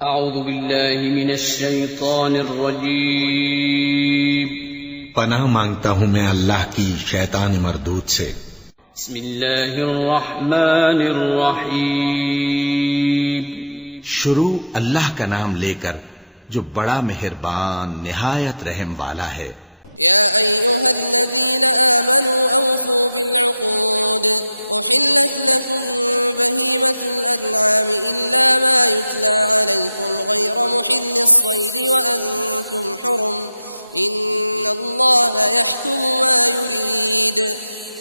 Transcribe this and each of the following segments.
अऊज़ु बिल्लाहि मिनश शैतानिर रजीम। पनाह मांगता हूँ मैं अल्लाह की शैतान मरदूद से। बिस्मिल्लाहिर रहमानिर रहीम। शुरू अल्लाह का नाम लेकर जो बड़ा मेहरबान निहायत रहम वाला है। या अय्युहल्लज़ीना आमनू औफू बिलउक़ूद उहिल्लत लकुम बहीमतुल अन्आम इल्ला मा युत्ला अलैकुम गैर मुहिल्लिस सैद व अंतुम हुरुम इन्नल्लाहा यहकुमु मा युरीद।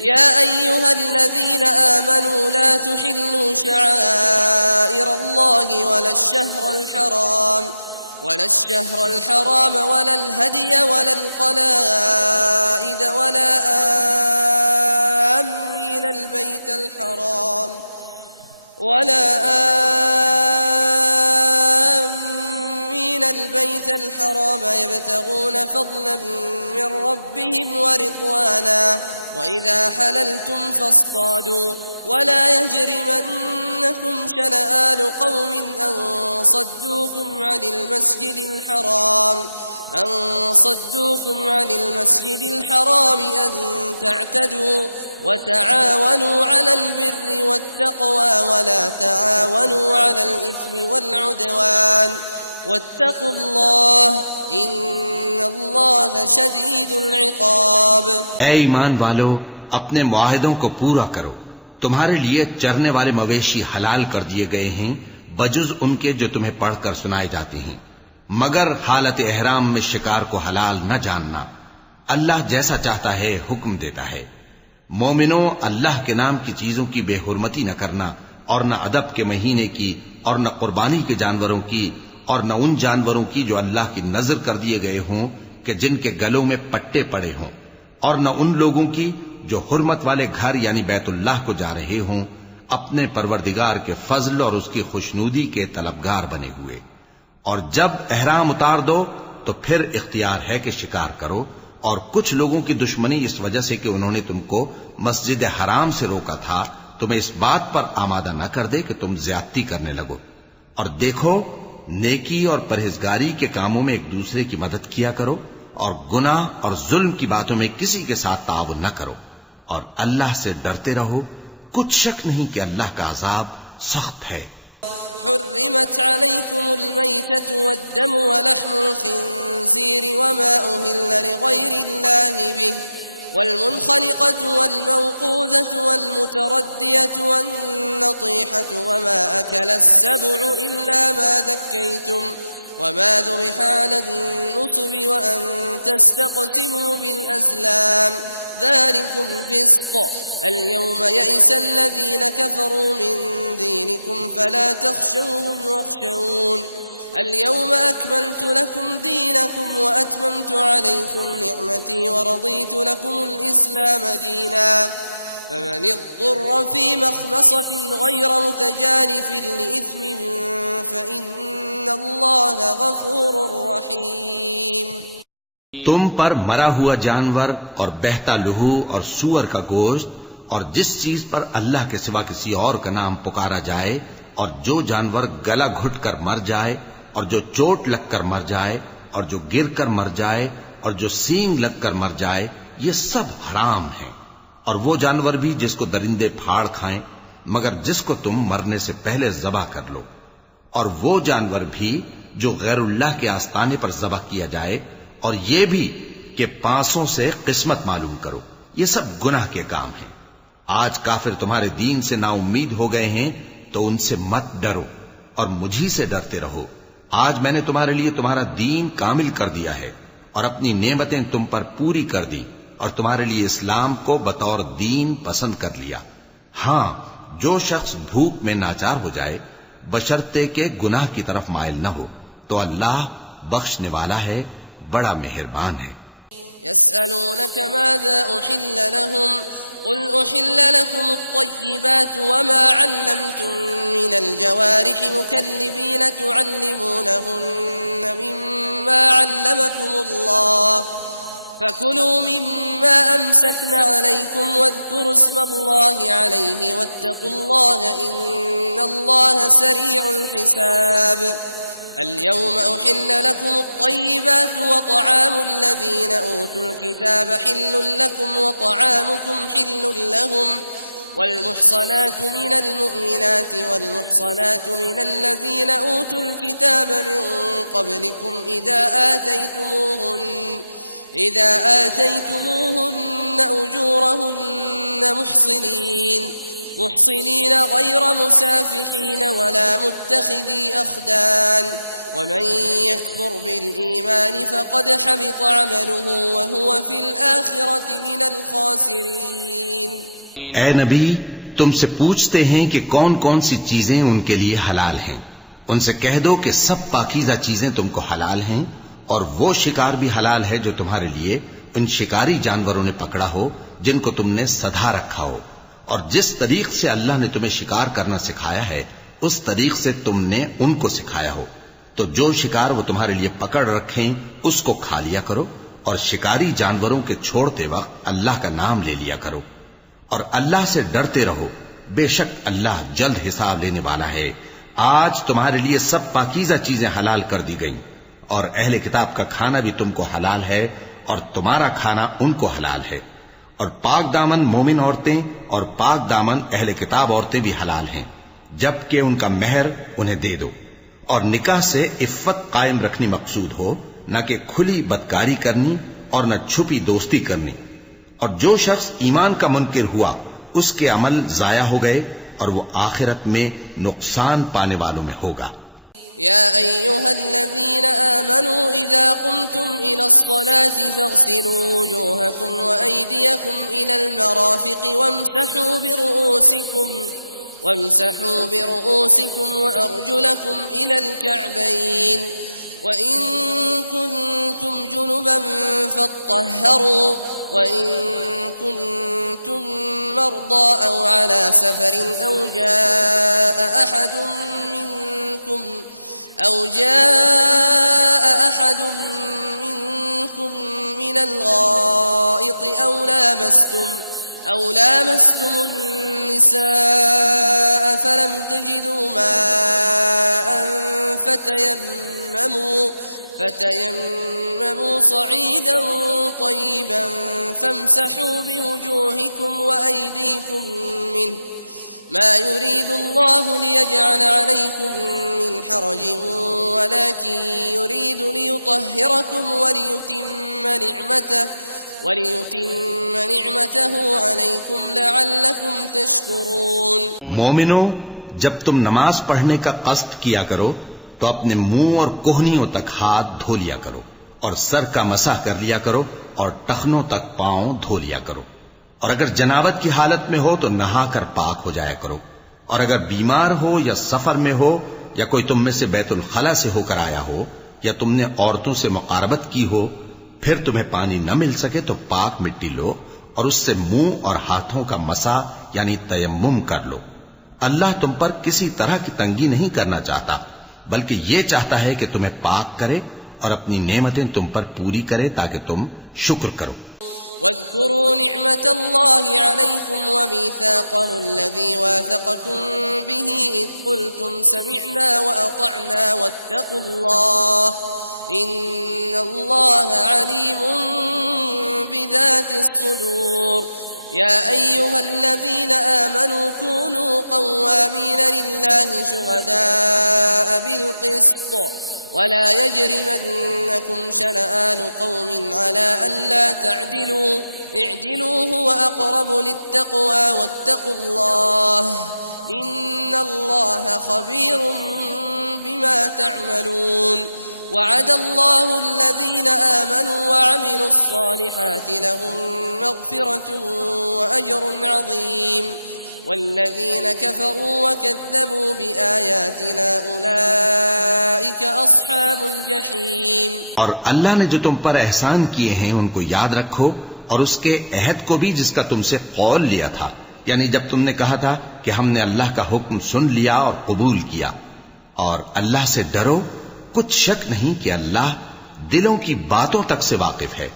या अय्युहल्लज़ीना आमनू ला तुहिल्लू शआइरल्लाहि ولا الشهر الحرام ولا الهدي ولا القلائد ولا آمين البيت الحرام يبتغون فضلا من ربهم ورضوانا وإذا حللتم فاصطادوا ولا يجرمنكم شنآن قوم أن صدوكم عن المسجد الحرام أن تعتدوا وتعاونوا على البر والتقوى ولا تعاونوا على الإثم والعدوان वत्तक़ु अल्लाह इन्नल्लाह शदीदुल इक़ाब। ऐ ईमान वालो, अपने मुआहिदों को पूरा करो। तुम्हारे लिए चरने वाले मवेशी हलाल कर दिए गए हैं बजुज उनके जो तुम्हें पढ़कर सुनाए जाते हैं, मगर हालत एहराम में शिकार को हलाल न जानना। अल्लाह जैसा चाहता है हुक्म देता है। मोमिनो, अल्लाह के नाम की चीजों की बेहुरमती न करना, और न अदब के महीने की, और न कुर्बानी के जानवरों की, और न उन जानवरों की जो अल्लाह की नजर कर दिए गए हों कि जिनके गलों में पट्टे पड़े हों, और न उन लोगों की जो हुर्मत वाले घर यानी बैतुल्लाह को जा रहे हों, अपने परवरदिगार के फजल और उसकी खुशनूदी के तलबगार बने हुए। और जब एहराम उतार दो तो फिर इख्तियार है कि शिकार करो। और कुछ लोगों की दुश्मनी इस वजह से कि उन्होंने तुमको मस्जिद हराम से रोका था, तुम्हें इस बात पर आमादा न कर दे कि तुम ज्यादती करने लगो। और देखो, नेकी और परहेजगारी के कामों में एक दूसरे की मदद किया करो, और गुनाह और जुल्म की बातों में किसी के साथ ताउन न करो, और अल्लाह से डरते रहो। कुछ शक नहीं कि अल्लाह का अजाब सख्त है। حرمت عليكم الميتة والدم ولحم الخنزير وما أهل لغير الله به والمنخنقة والموقوذة والمتردية والنطيحة وما أكل السبع إلا ما ذكيتم وما ذبح على النصب وأن تستقسموا بالأزلام ذلكم فسق اليوم يئس الذين كفروا من دينكم فلا تخشوهم واخشون اليوم أكملت لكم دينكم وأتممت عليكم نعمتي ورضيت لكم الإسلام دينا فمن اضطر في مخمصة غير متجانف لإثم فإن الله غفور رحيم। तुम पर मरा हुआ जानवर और बहता लहू और सूअर का गोश्त और जिस चीज पर अल्लाह के सिवा किसी और का नाम पुकारा जाए, और जो जानवर गला घुट कर मर जाए, और जो चोट लगकर मर जाए, और जो गिर कर मर जाए, और जो सींग लगकर मर जाए, ये सब हराम हैं। और वो जानवर भी जिसको दरिंदे फाड़ खाएं, मगर जिसको तुम मरने से पहले ज़बह कर लो। और वो जानवर भी जो गैरुल्लाह के आस्ताने पर ज़बह किया जाए, और ये भी कि पांसों से किस्मत मालूम करो। ये सब गुनाह के काम हैं। आज काफिर तुम्हारे दीन से नाउम्मीद हो गए हैं, तो उनसे मत डरो और मुझी से डरते रहो। आज मैंने तुम्हारे लिए तुम्हारा दीन कामिल कर दिया है और अपनी नेमतें तुम पर पूरी कर दी, और तुम्हारे लिए इस्लाम को बतौर दीन पसंद कर लिया। हां, जो शख्स भूख में नाचार हो जाए, बशर्ते के गुनाह की तरफ माइल न हो, तो अल्लाह बख्शने वाला है, बड़ा मेहरबान है। यस्अलूनक माज़ा उहिल्ल लहुम कुल उहिल्ल लकुम अत्तय्यिबात वमा अल्लमतुम मिनल जवारिहि मुकल्लिबीन तुअल्लिमूनहुन्न मिम्मा अल्लमकुमुल्लाह फकुलू मिम्मा अमसकना अलैकुम वज़कुरू इस्मल्लाहि अलैहि वत्तक़ुल्लाह इन्नल्लाहा सरीउल हिसाब। اليوم أحل لكم الطيبات وطعام الذين أوتوا الكتاب حل لكم وطعامكم حل لهم والمحصنات من المؤمنات والمحصنات من الذين أوتوا الكتاب من قبلكم إذا آتيتموهن أجورهن محصنين غير مسافحين ولا متخذي أخدان ومن يكفر بالإيمان فقد حبط عمله وهو في الآخرة من الخاسرين. ऐ नबी, तुमसे पूछते हैं कि कौन कौन सी चीजें उनके लिए हलाल हैं। उनसे कह दो कि सब पाकीज़ा चीजें तुमको हलाल हैं और वो शिकार भी हलाल है जो तुम्हारे लिए उन शिकारी जानवरों ने पकड़ा हो जिनको तुमने सधा रखा हो, और जिस तरीक से अल्लाह ने तुम्हें शिकार करना सिखाया है उस तरीक से तुमने उनको सिखाया हो। तो जो शिकार वो तुम्हारे लिए पकड़ रखें उसको खा लिया करो, और शिकारी जानवरों के छोड़ते वक्त अल्लाह का नाम ले लिया करो, और अल्लाह से डरते रहो, बेशक अल्लाह जल्द हिसाब लेने वाला है। आज तुम्हारे लिए सब पाकीज़ा चीजें हलाल कर दी गईं, और अहले किताब का खाना भी तुमको हलाल है और तुम्हारा खाना उनको हलाल है, और पाक दामन मोमिन औरतें और पाक दामन अहले किताब औरतें भी हलाल हैं, जबकि उनका मेहर उन्हें दे दो, और निकाह से इफ्फत कायम रखनी मकसूद हो, न कि खुली बदकारी करनी और न छुपी दोस्ती करनी। और जो शख्स ईमान का मुनकिर हुआ उसके अमल जाया हो गए और वो आखिरत में नुकसान पाने वालों में होगा। يا أيها الذين آمنوا إذا قمتم إلى الصلاة فاغسلوا وجوهكم وأيديكم إلى المرافق وامسحوا برؤوسكم وأرجلكم إلى الكعبين وإن كنتم جنبا فاطهروا وإن كنتم مرضى أو على سفر أو جاء أحد منكم من الغائط أو لامستم النساء فلم تجدوا ماء فتيمموا صعيدا طيبا فامسحوا بوجوهكم وأيديكم منه ما يريد الله ليجعل عليكم من حرج ولكن يريد ليطهركم وليتم نعمته عليكم لعلكم تشكرون. मोमिनो, जब तुम नमाज पढ़ने का कस्द किया करो तो अपने मुंह और कोहनियों तक हाथ धो लिया करो, और सर का मसाह कर लिया करो, और टखनों तक पांव धो लिया करो, और अगर जनावत की हालत में हो तो नहाकर पाक हो जाया करो, और अगर बीमार हो या सफर में हो या कोई तुम में से बैतुल खला से होकर आया हो या तुमने औरतों से मुकारबत की हो, फिर तुम्हें पानी न मिल सके तो पाक मिट्टी लो और उससे मुंह और हाथों का मसा यानी तयम्मुम कर लो। अल्लाह तुम पर किसी तरह की तंगी नहीं करना चाहता, बल्कि ये चाहता है कि तुम्हें पाक करे और अपनी नेमतें तुम पर पूरी करे ताकि तुम शुक्र करो। واذكروا نعمة الله عليكم وميثاقه الذي واثقكم به إذ قلتم سمعنا وأطعنا واتقوا الله إن الله عليم بذات الصدور. يا أيها الذين آمنوا كونوا قوامين لله شهداء بالقسط ولا يجرمنكم شنآن قوم على ألا تعدلوا اعدلوا هو أقرب للتقوى واتقوا الله إن الله خبير بما تعملون. وعد الله الذين آمنوا وعملوا الصالحات لهم مغفرة وأجر عظيم والذين كفروا وكذبوا بآياتنا أولئك أصحاب الجحيم. और अल्लाह ने जो तुम पर एहसान किए हैं उनको याद रखो, और उसके अहद को भी जिसका तुमसे कौल लिया था, यानी जब तुमने कहा था कि हमने अल्लाह का हुक्म सुन लिया और कबूल किया, और अल्लाह से डरो, कुछ शक नहीं कि अल्लाह दिलों की बातों तक से वाकिफ है।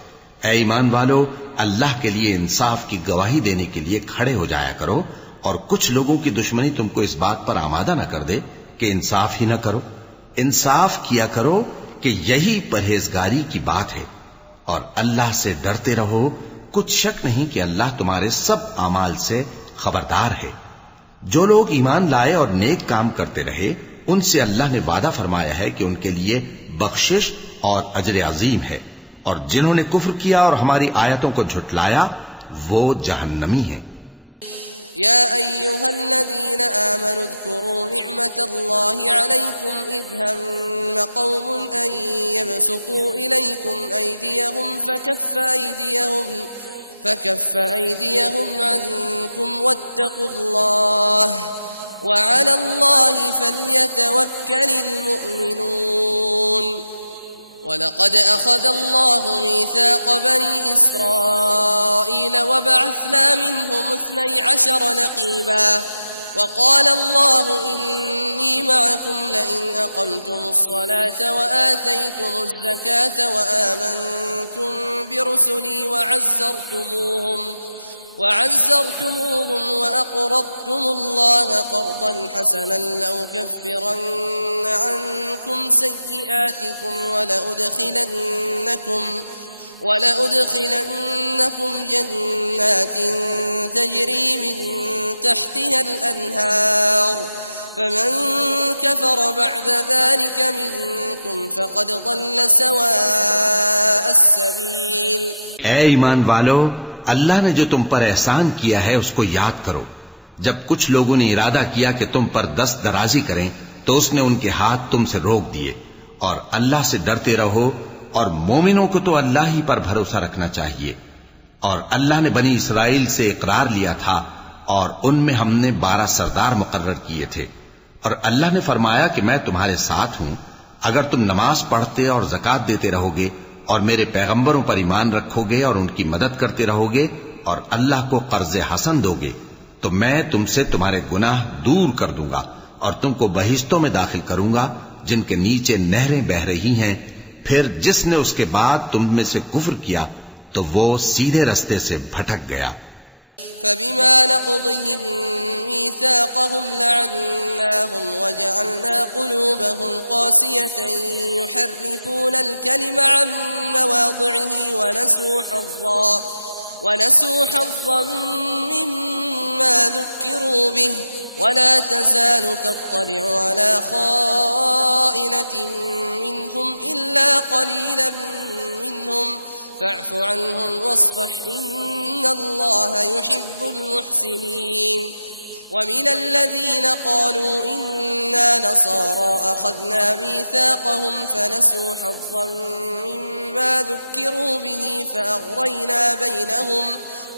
ऐ ईमान वालो, अल्लाह के लिए इंसाफ की गवाही देने के लिए खड़े हो जाया करो, और कुछ लोगों की दुश्मनी तुमको इस बात पर आमादा न कर दे कि इंसाफ ही न करो। इंसाफ किया करो कि यही परहेजगारी की बात है, और अल्लाह से डरते रहो। कुछ शक नहीं कि अल्लाह तुम्हारे सब अमाल से खबरदार है। जो लोग ईमान लाए और नेक काम करते रहे, उनसे अल्लाह ने वादा फरमाया है कि उनके लिए बख्शिश और अजर अजीम है, और जिन्होंने कुफ्र किया और हमारी आयतों को झुटलाया वो जहन्नमी हैं। या अय्युहल्लज़ीना आमनू उज़्कुरू निअमतल्लाहि अलैकुम इज़ हम्म क़ौमुन अन यबसुतू इलैकुम अयदियहुम फकफ्फ अयदियहुम अन्कुम वत्तक़ुल्लाह वअलल्लाहि फल्यतवक्कलिल मुअमिनून। ولقد أخذ الله ميثاق بني إسرائيل وبعثنا منهم 12 نقيبا وقال الله إني معكم لئن أقمتم الصلاة وآتيتم الزكاة وآمنتم برسلي وعزرتموهم وأقرضتم الله قرضا حسنا لأكفرن عنكم سيئاتكم ولأدخلنكم جنات تجري من تحتها الأنهار فمن كفر بعد ذلك منكم فقد ضل سواء السبيل। ऐ ईमान वालो, अल्लाह ने जो तुम पर एहसान किया है उसको याद करो। जब कुछ लोगों ने इरादा किया कि तुम पर दस्त दराजी करें तो उसने उनके हाथ तुमसे रोक दिए। और अल्लाह से डरते रहो, और मोमिनों को तो अल्लाह ही पर भरोसा रखना चाहिए। और अल्लाह ने बनी इसराइल से इकरार लिया था, और उनमें हमने 12 सरदार मुकर्रर किए थे। और अल्लाह ने फरमाया कि मैं तुम्हारे साथ हूं, अगर तुम नमाज पढ़ते और ज़कात देते रहोगे और मेरे पैगंबरों पर ईमान रखोगे और उनकी मदद करते रहोगे और अल्लाह को कर्ज हसन दोगे, तो मैं तुमसे तुम्हारे गुनाह दूर कर दूंगा और तुमको बहिश्तों में दाखिल करूंगा जिनके नीचे नहरें बह रही हैं। फिर जिसने उसके बाद तुम में से कुफ्र किया तो वो सीधे रस्ते से भटक गया। فبما نقضهم ميثاقهم لعناهم وجعلنا قلوبهم قاسية يحرفون الكلم عن مواضعه ونسوا حظا مما ذكروا به ولا تزال تطلع على خائنة منهم إلا قليلا منهم فاعف عنهم واصفح إن الله يحب المحسنين। ومن الذين قالوا إنا نصارى أخذنا ميثاقهم فنسوا حظا مما ذكروا به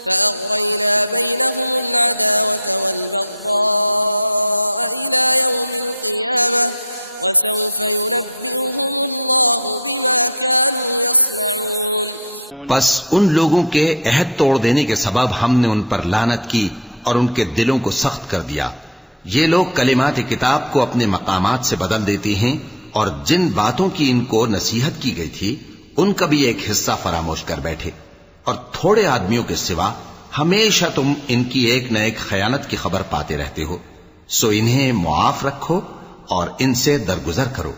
فأغرينا بينهم العداوة والبغضاء إلى يوم القيامة وسوف ينبئهم الله بما كانوا يصنعون। बस उन लोगों के अहद तोड़ देने के सबब हमने उन पर लानत की और उनके दिलों को सख्त कर दिया। ये लोग कलिमात किताब को अपने मकामात से बदल देते हैं और जिन बातों की इनको नसीहत की गई थी उनका भी एक हिस्सा फरामोश कर बैठे। और थोड़े आदमियों के सिवा हमेशा तुम इनकी एक न एक खयानत की खबर पाते रहते हो। सो इन्हें मुआफ रखो और इनसे दरगुजर करो।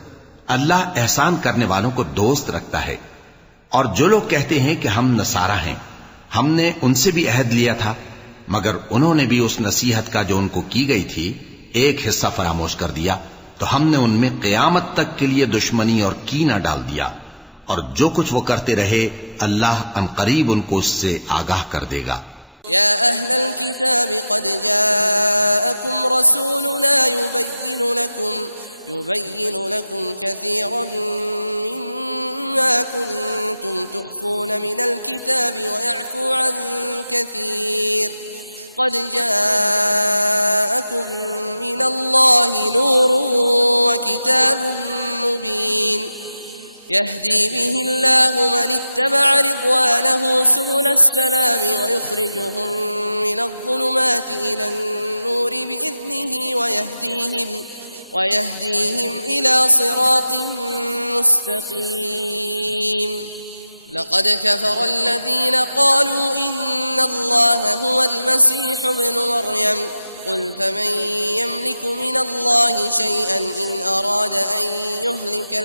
अल्लाह एहसान करने वालों को दोस्त रखता है। और जो लोग कहते हैं कि हम नसारा हैं, हमने उनसे भी अहद लिया था, मगर उन्होंने भी उस नसीहत का जो उनको की गई थी एक हिस्सा फरामोश कर दिया, तो हमने उनमें क़यामत तक के लिए दुश्मनी और कीना डाल दिया। और जो कुछ वो करते रहे अल्लाह अनकरीब उनको उससे आगाह कर देगा। या अहलल किताब क़द जाअकुम रसूलुना युबय्यिनु लकुम कसीरन मिम्मा कुन्तुम तुख्फून मिनल किताबि व यअफू अन कसीर क़द जाअकुम मिनल्लाहि नूरुन व किताबुन मुबीन यहदी बिहिल्लाहु मन इत्तबअ रिضवानहु सुबुल अस्सलाम व युखरिजुहुम मिनज़्ज़ुलुमाति इलन-नूरि बिइज़्निहि व यहदीहिम इला सिरातिन मुस्तक़ीम। लक़द कफ़र الذين قالوا إن الله هو المسيح ابن مريم قل فمن يملك من الله شيئا إن أراد أن يهلك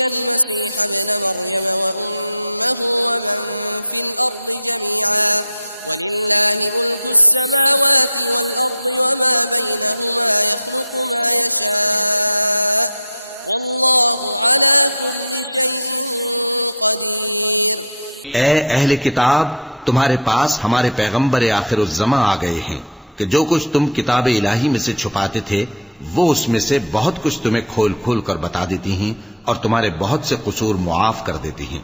المسيح ابن مريم وأمه ومن في الأرض جميعا ولله ملك السماوات والأرض وما بينهما يخلق ما يشاء والله على كل شيء قدير। ए अहले किताब, तुम्हारे पास हमारे पैगंबर आखिरुज़्ज़मा आ गए हैं कि जो कुछ तुम किताब इलाही में से छुपाते थे वो उसमें से बहुत कुछ तुम्हें खोल खोल कर बता देती हैं और तुम्हारे बहुत से कसूर मुआफ कर देती हैं।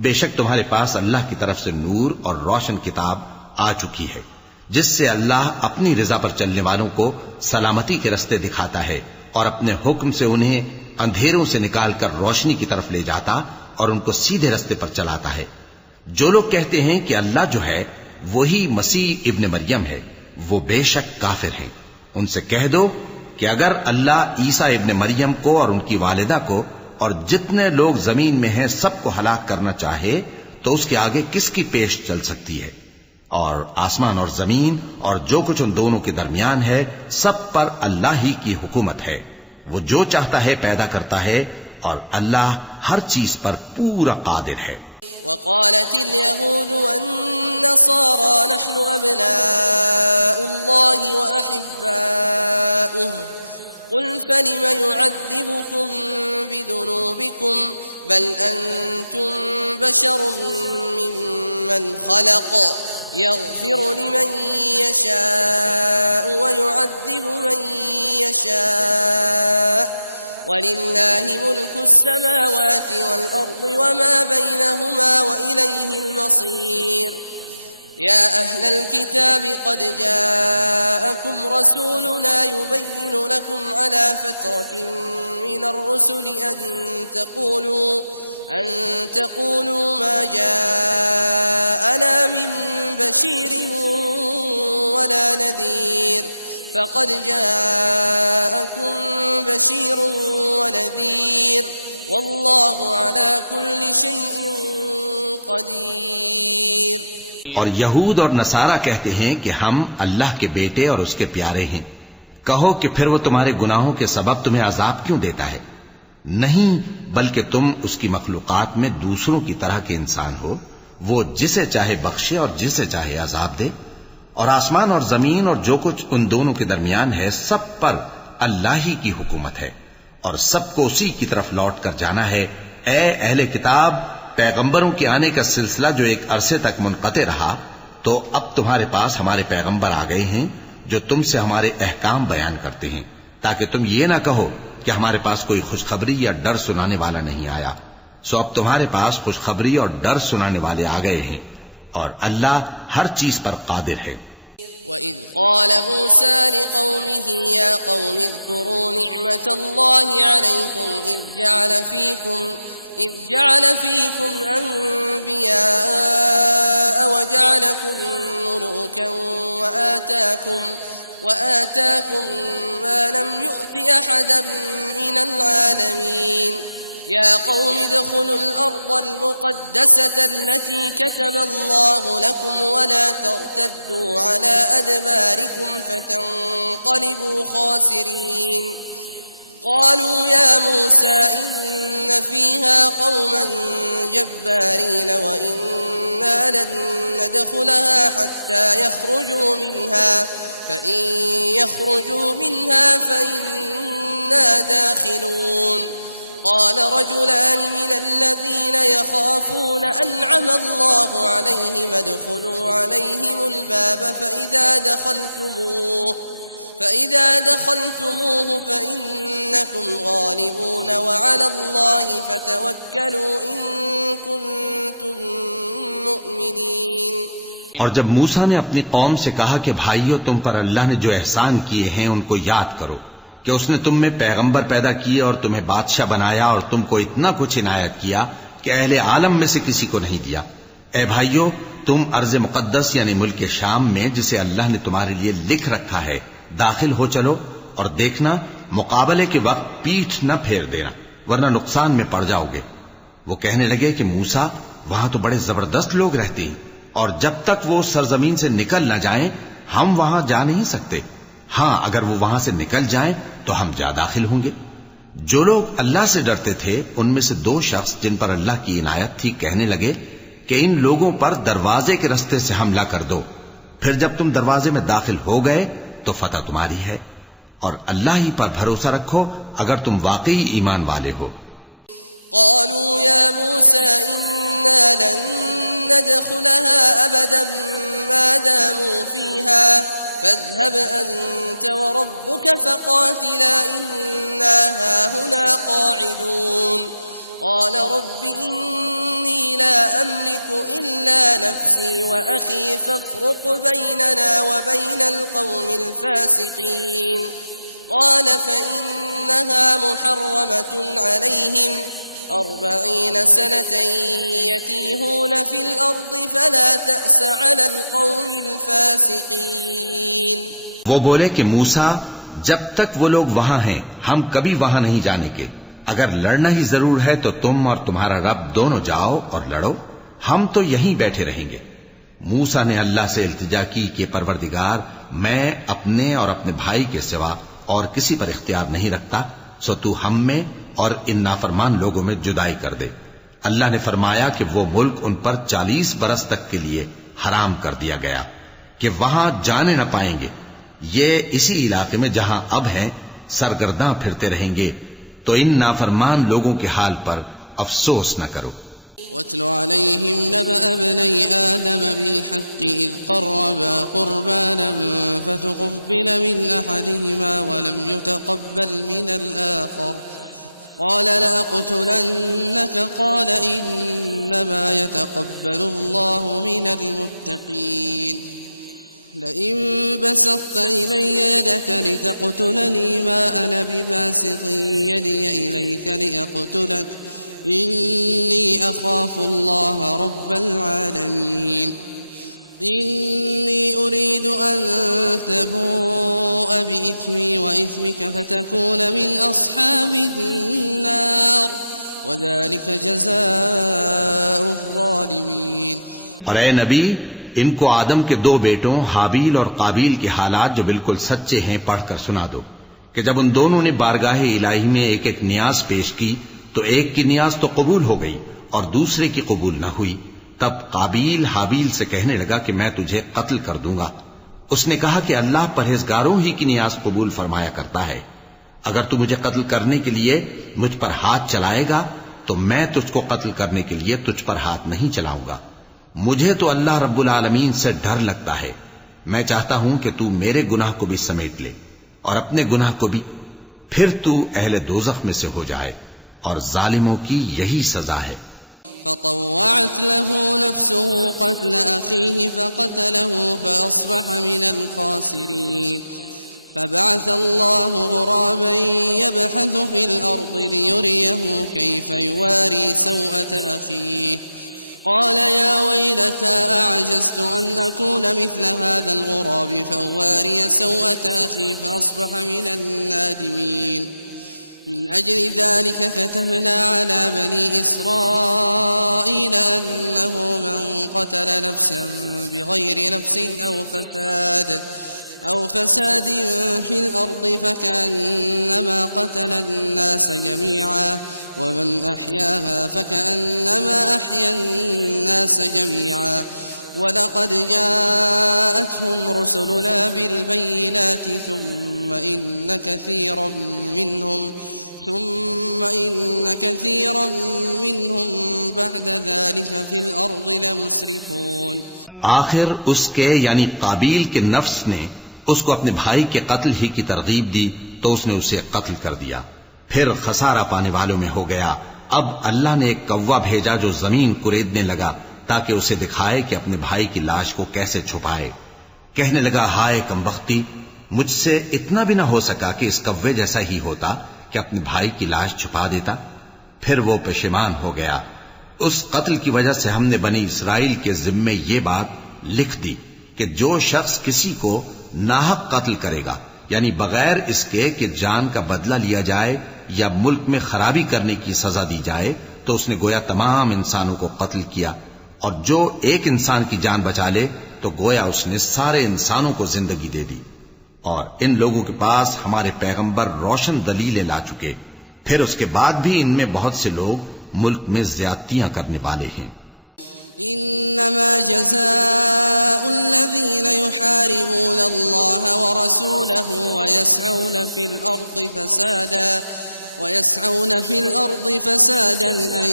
बेशक तुम्हारे पास अल्लाह की तरफ से नूर और रोशन किताब आ चुकी है जिससे अल्लाह अपनी रजा पर चलने वालों को सलामती के रास्ते दिखाता है और अपने हुक्म से उन्हें अंधेरों से निकालकर रोशनी की तरफ ले जाता और उनको सीधे रास्ते पर चलाता है। जो लोग कहते हैं कि अल्लाह जो है वही मसीह इब्न मरियम है, वो बेशक काफिर हैं। उनसे कह दो कि अगर अल्लाह ईसा इब्न मरियम को और उनकी वालिदा को और जितने लोग जमीन में हैं सबको हलाक करना चाहे तो उसके आगे किसकी पेश चल सकती है। और आसमान और जमीन और जो कुछ उन दोनों के दरमियान है सब पर अल्लाह ही की हुकूमत है। वो जो चाहता है पैदा करता है और अल्लाह हर चीज पर पूरा कादिर है। वक़ालत अल-यहूद वन-नसारा नहनु अब्नाउल्लाहि व अहिब्बाउहु क़ुल फलिम युअद्दिबुकुम बिदुनूबिकुम बल अंतुम बशरुम मिम्मन खलक़ यग़फिरु लिमन यशाअ व युअद्दिबु मन यशाअ वलिल्लाहि मुल्कु स्समावाति वल अर्दि वमा बैनहुमा व इलैहिल मसीर। या अहलल किताबि क़द जाअकुम रसूलुना युबय्यिनु लकुम अला फ़त्रतिन मिनर रुसुलि अन तक़ूलू मा जाअना मिन बशीरिन वला नज़ीर फ़क़द जाअकुम बशीरुन वनज़ीर वल्लाहु अला कुल्लि शैइन क़दीर। और यहूद और नसारा कहते हैं कि हम अल्लाह के बेटे और उसके प्यारे हैं। कहो कि फिर वो तुम्हारे गुनाहों के सबब तुम्हें अजाब क्यों देता है? नहीं, बल्कि तुम उसकी मखलूकात में दूसरों की तरह के इंसान हो। वो जिसे चाहे बख्शे और जिसे चाहे अजाब दे। और आसमान और जमीन और जो कुछ उन दोनों के दरमियान है सब पर अल्लाह ही की हुकूमत है और सबको उसी की तरफ लौट कर जाना है। ए अहले किताब, पैगंबरों के आने का सिलसिला जो एक अरसे तक मुनक़ते रहा, तो अब तुम्हारे पास हमारे पैगंबर आ गए हैं जो तुमसे हमारे अहकाम बयान करते हैं, ताकि तुम ये ना कहो कि हमारे पास कोई खुशखबरी या डर सुनाने वाला नहीं आया। सो अब तुम्हारे पास खुशखबरी और डर सुनाने वाले आ गए हैं और अल्लाह हर चीज पर कादिर है। وإذ قال موسى لقومه يا قوم اذكروا نعمة الله عليكم إذ جعل فيكم أنبياء وجعلكم ملوكا وآتاكم ما لم يؤت أحدا من العالمين يا قوم ادخلوا الأرض المقدسة التي كتب الله لكم ولا ترتدوا على أدباركم فتنقلبوا خاسرين قالوا يا موسى إن فيها قوما جبارين وإنا لن ندخلها حتى يخرجوا منها فإن يخرجوا منها فإنا داخلون قال رجلان من الذين يخافون أنعم الله عليهم ادخلوا عليهم الباب فإذا دخلتموه فإنكم غالبون وعلى الله فتوكلوا إن كنتم مؤمنين। और जब मूसा ने अपनी कौम से कहा कि भाइयों, तुम पर अल्लाह ने जो एहसान किए हैं उनको याद करो कि उसने तुम में पैगंबर पैदा किए और तुम्हें बादशाह बनाया और तुमको इतना कुछ इनायत किया कि अहले आलम में से किसी को नहीं दिया। ए भाइयों, तुम अर्ज मुकद्दस यानी मुल्क शाम में, जिसे अल्लाह ने तुम्हारे लिए लिख रखा है, दाखिल हो चलो और देखना मुकाबले के वक्त पीठ न फेर देना, वरना नुकसान में पड़ जाओगे। वो कहने लगे कि मूसा, वहां तो बड़े जबरदस्त लोग रहते हैं और जब तक वो सरजमीन से निकल न जाएं, हम वहां जा नहीं सकते। हां, अगर वो वहां से निकल जाएं तो हम जा दाखिल होंगे। जो लोग अल्लाह से डरते थे उनमें से 2 शख्स जिन पर अल्लाह की इनायत थी कहने लगे कि इन लोगों पर दरवाजे के रास्ते से हमला कर दो, फिर जब तुम दरवाजे में दाखिल हो गए तो फतह तुम्हारी है, और अल्लाह ही पर भरोसा रखो अगर तुम वाकई ईमान वाले हो। قالوا يا موسى إنا لن ندخلها أبدا ما داموا فيها فاذهب أنت وربك فقاتلا إنا هاهنا قاعدون قال رب إني لا أملك إلا نفسي وأخي فافرق بيننا وبين القوم الفاسقين قال فإنها محرمة عليهم 40 سنة يتيهون في الأرض فلا تأس على القوم الفاسقين। वो बोले कि मूसा, जब तक वो लोग वहां हैं हम कभी वहां नहीं जाने के। अगर लड़ना ही जरूर है तो तुम और तुम्हारा रब दोनों जाओ और लड़ो, हम तो यहीं बैठे रहेंगे। मूसा ने अल्लाह से इल्तिजा की कि परवरदिगार, मैं अपने और अपने भाई के सिवा और किसी पर इख्तियार नहीं रखता, सो तू हम में और इन नाफरमान लोगों में जुदाई कर दे। अल्लाह ने फरमाया कि वो मुल्क उन पर 40 बरस तक के लिए हराम कर दिया गया कि वहां जाने न पाएंगे। ये इसी इलाके में जहां अब हैं सरगर्दां फिरते रहेंगे, तो इन नाफरमान लोगों के हाल पर अफसोस न करो। واتل عليهم نبأ ابني آدم بالحق إذ قربا قربانا فتقبل من أحدهما ولم يتقبل من الآخر قال لأقتلنك قال إنما يتقبل الله من المتقين لئن بسطت إلي يدك لتقتلني ما أنا بباسط يدي إليك لأقتلك إني أخاف الله رب العالمين إني أريد أن تبوء بإثمي وإثمك فتكون من أصحاب النار وذلك جزاء الظالمين। और ए नबी, इनको आदम के 2 बेटों हाबील और काबील के हालात जो बिल्कुल सच्चे हैं पढ़कर सुना दो कि जब उन दोनों ने बारगाह इलाही में एक एक नियाज पेश की तो एक की नियाज तो कबूल हो गई और दूसरे की कबूल न हुई। तब काबील हाबील से कहने लगा कि मैं तुझे कत्ल कर दूंगा। उसने कहा कि अल्लाह परहेजगारों ही की नियाज कबूल फरमाया करता है। अगर तू मुझे कत्ल करने के लिए मुझ पर हाथ चलाएगा तो मैं तुझको कत्ल करने के लिए तुझ पर हाथ नहीं चलाऊंगा। मुझे तो अल्लाह रब्बुल आलमीन से डर लगता है। मैं चाहता हूं कि तू मेरे गुनाह को भी समेट ले और अपने गुनाह को भी, फिर तू अहले दोज़ख में से हो जाए, और जालिमों की यही सजा है। فطوعت له نفسه قتل أخيه فقتله فأصبح من الخاسرين فبعث الله غرابا يبحث في الأرض ليريه كيف يواري سوءة أخيه قال يا ويلتى أعجزت أن أكون مثل هذا الغراب فأواري سوءة أخي فأصبح من النادمين من أجل ذلك كتبنا على بني إسرائيل أنه من قتل نفسا بغير نفس أو فساد في الأرض فكأنما قتل الناس جميعا ومن أحياها فكأنما أحيا الناس جميعا ولقد جاءتهم رسلنا بالبينات ثم إن كثيرا منهم بعد ذلك في الأرض لمسرفون। आखिर उसके यानी काबील के नफ्स ने उसको अपने भाई के कत्ल ही की तरगीब दी तो उसने उसे कत्ल कर दिया, फिर खसारा पाने वालों में हो गया। अब अल्लाह ने एक कौवा भेजा जो जमीन कुरेदने लगा ताकि उसे दिखाए कि अपने भाई की लाश को कैसे छुपाए। कहने लगा, हाय कमबख्ती, मुझसे इतना भी ना हो सका कि इस कौवे जैसा ही होता कि अपने भाई की लाश छुपा देता। फिर वो पेशेमान हो गया। उस कत्ल की वजह से हमने बनी इसराइल के जिम्मे ये बात लिख दी कि जो शख्स किसी को नाहक कत्ल करेगा, यानी बगैर इसके कि जान का बदला लिया जाए या मुल्क में खराबी करने की सजा दी जाए, तो उसने गोया तमाम इंसानों को कत्ल किया। और जो एक इंसान की जान बचा ले तो गोया उसने सारे इंसानों को जिंदगी दे दी। और इन लोगों के पास हमारे पैगंबर रोशन दलीलें ला चुके, फिर उसके बाद भी इनमें बहुत से लोग मुल्क में ज्यादतियां करने वाले हैं। इन्नमा जज़ाउ अल्लज़ीना युहारिबून अल्लाह व रसूलहु व यसअउन फिल अर्दि फसादन अन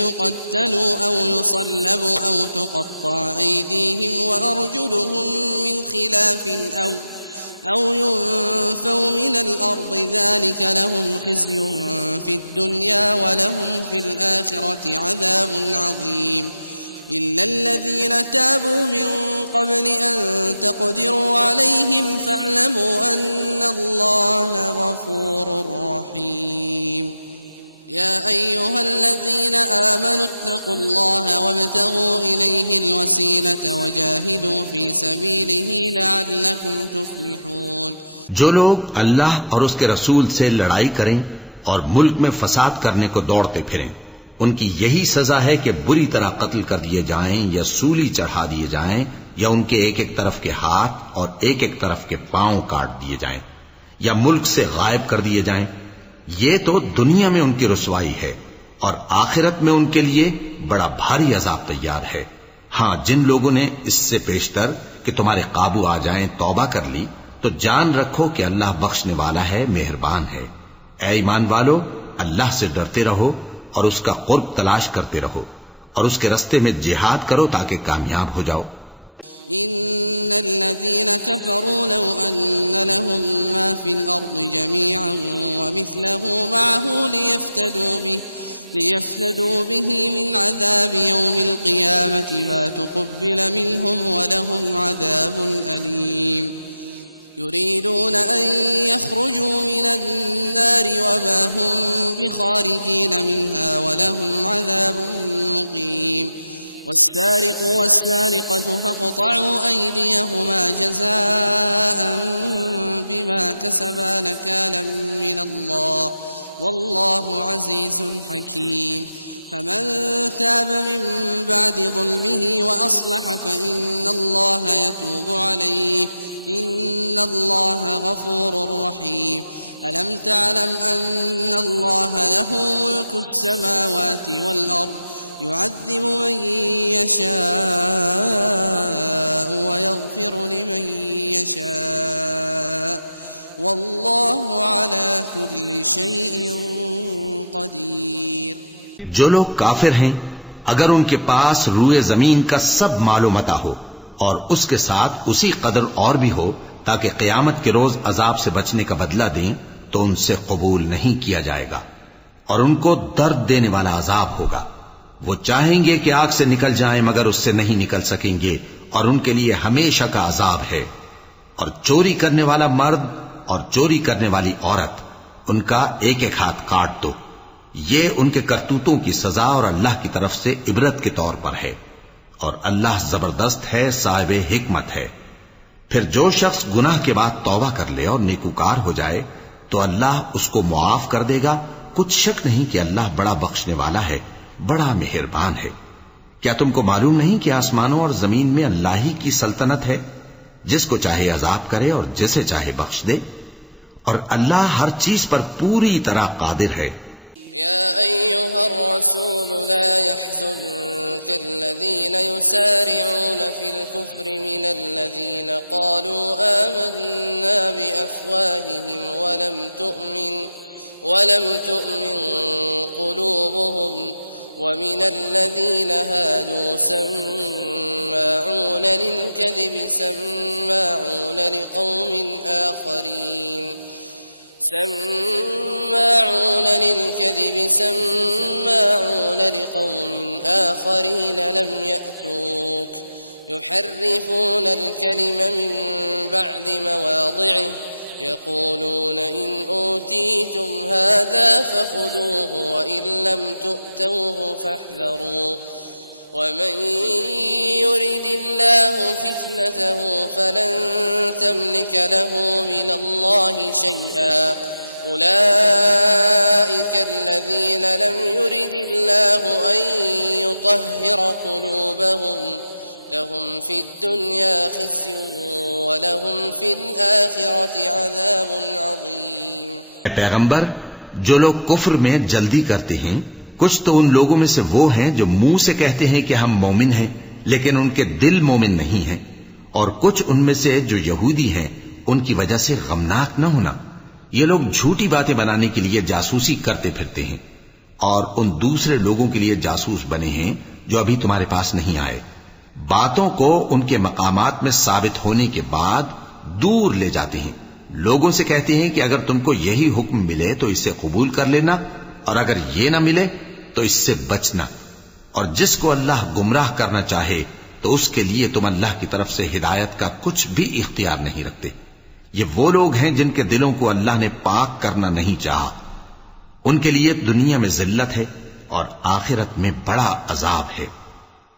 युक़त्तलू औ युसल्लबू औ तुक़त्तअ अयदीहिम व अर्जुलुहुम मिन खिलाफिन أو ينفوا من الأرض ذلك لهم خزي في الدنيا ولهم في الآخرة عذاب عظيم إلا الذين تابوا من قبل أن تقدروا عليهم فاعلموا أن الله غفور رحيم يا أيها الذين آمنوا اتقوا الله وابتغوا إليه الوسيلة وجاهدوا في سبيله لعلكم تفلحون। जो लोग अल्लाह और उसके रसूल से लड़ाई करें और मुल्क में फसाद करने को दौड़ते फिरें, उनकी यही सजा है कि बुरी तरह कत्ल कर दिए जाएं या सूली चढ़ा दिए जाएं या उनके एक एक तरफ के हाथ और एक एक तरफ के पांव काट दिए जाएं या मुल्क से गायब कर दिए जाएं। ये तो दुनिया में उनकी रुसवाई है और आखिरत में उनके लिए बड़ा भारी अजाब तैयार है। हां, जिन लोगों ने इससे पेशतर कि तुम्हारे काबू आ जाएं तौबा कर ली, तो जान रखो कि अल्लाह बख्शने वाला है, मेहरबान है। ऐ ईमान वालो, अल्लाह से डरते रहो और उसका कुर्ब तलाश करते रहो और उसके रस्ते में जिहाद करो ताकि कामयाब हो जाओ। इन्नल्लज़ीना कफ़रू लौ अन्न लहुम मा फ़िल अर्दि जमीअन व मिस्लहु मअहु लियफ्तदू बिही मिन अज़ाबि यौमिल क़ियामति मा तुक़ब्बिल मिनहुम व लहुम अज़ाबुन अलीम। युरीदून अन यख़रुजू मिनन नारि व मा हुम बिख़ारिजीन मिनहा व लहुम अज़ाबुन मुक़ीम। والسارق والسارقة فاقطعوا أيديهما جزاء بما كسبا نكالا من الله والله عزيز حكيم فمن تاب من بعد ظلمه وأصلح فإن الله يتوب عليه إن الله غفور رحيم ألم تعلم أن الله له ملك السماوات والأرض يعذب من يشاء ويغفر لمن يشاء والله على كل شيء قدير। जो लोग काफिर हैं, अगर उनके पास रूए जमीन का सब मालो मता हो और उसके साथ उसी कदर और भी हो ताकि क़यामत के रोज अजाब से बचने का बदला दें, तो उनसे कबूल नहीं किया जाएगा और उनको दर्द देने वाला अजाब होगा। वो चाहेंगे कि आग से निकल जाएं मगर उससे नहीं निकल सकेंगे और उनके लिए हमेशा का अजाब है। और चोरी करने वाला मर्द और चोरी करने वाली औरत, उनका एक एक हाथ काट दो। ये उनके करतूतों की सजा और अल्लाह की तरफ से इबरत के तौर पर है और अल्लाह जबरदस्त है, साहिब हिकमत है। फिर जो शख्स गुनाह के बाद तौबा कर ले और नेकूकार हो जाए तो अल्लाह उसको मुआफ कर देगा। कुछ शक नहीं कि अल्लाह बड़ा बख्शने वाला है, बड़ा मेहरबान है। क्या तुमको मालूम नहीं कि आसमानों और जमीन में अल्लाह ही की सल्तनत है, जिसको चाहे अजाब करे और जिसे चाहे बख्श दे, और अल्लाह हर चीज पर पूरी तरह कादिर है। या अय्युहर रसूल ला यहज़ुनक अल्लज़ीना युसारिऊन फिल कुफ्रि मिनल्लज़ीना क़ालू आमन्ना बिअफ़वाहिहिम वलम तुअमिन क़ुलूबुहुम ومن الذين هادوا سماعون للكذب سماعون لقوم آخرين لم يأتوك يحرفون الكلم من بعد مواضعه يقولون إن أوتيتم هذا فخذوه وإن لم تؤتوه فاحذروا ومن يرد الله فتنته فلن تملك له من الله شيئا أولئك الذين لم يرد الله أن يطهر قلوبهم لهم في الدنيا خزي ولهم في الآخرة عذاب عظيم। पैगंबर, जो लोग कुफ्र में जल्दी करते हैं, कुछ तो उन लोगों में से वो हैं जो मुंह से कहते हैं कि हम मोमिन हैं, लेकिन उनके दिल मोमिन नहीं हैं, और कुछ उनमें से जो यहूदी हैं, उनकी वजह से गमनाक न होना। ये लोग झूठी बातें बनाने के लिए जासूसी करते फिरते हैं और उन दूसरे लोगों के लिए जासूस बने हैं जो अभी तुम्हारे पास नहीं आए। बातों को उनके मकामात में साबित होने के बाद दूर ले जाते हैं। लोगों से कहते हैं कि अगर तुमको यही हुक्म मिले तो इससे कबूल कर लेना, और अगर ये ना मिले तो इससे बचना। और जिसको अल्लाह गुमराह करना चाहे तो उसके लिए तुम अल्लाह की तरफ से हिदायत का कुछ भी इख्तियार नहीं रखते। ये वो लोग हैं जिनके दिलों को अल्लाह ने पाक करना नहीं चाहा। उनके लिए दुनिया में जिल्लत है और आखिरत में बड़ा अजाब है।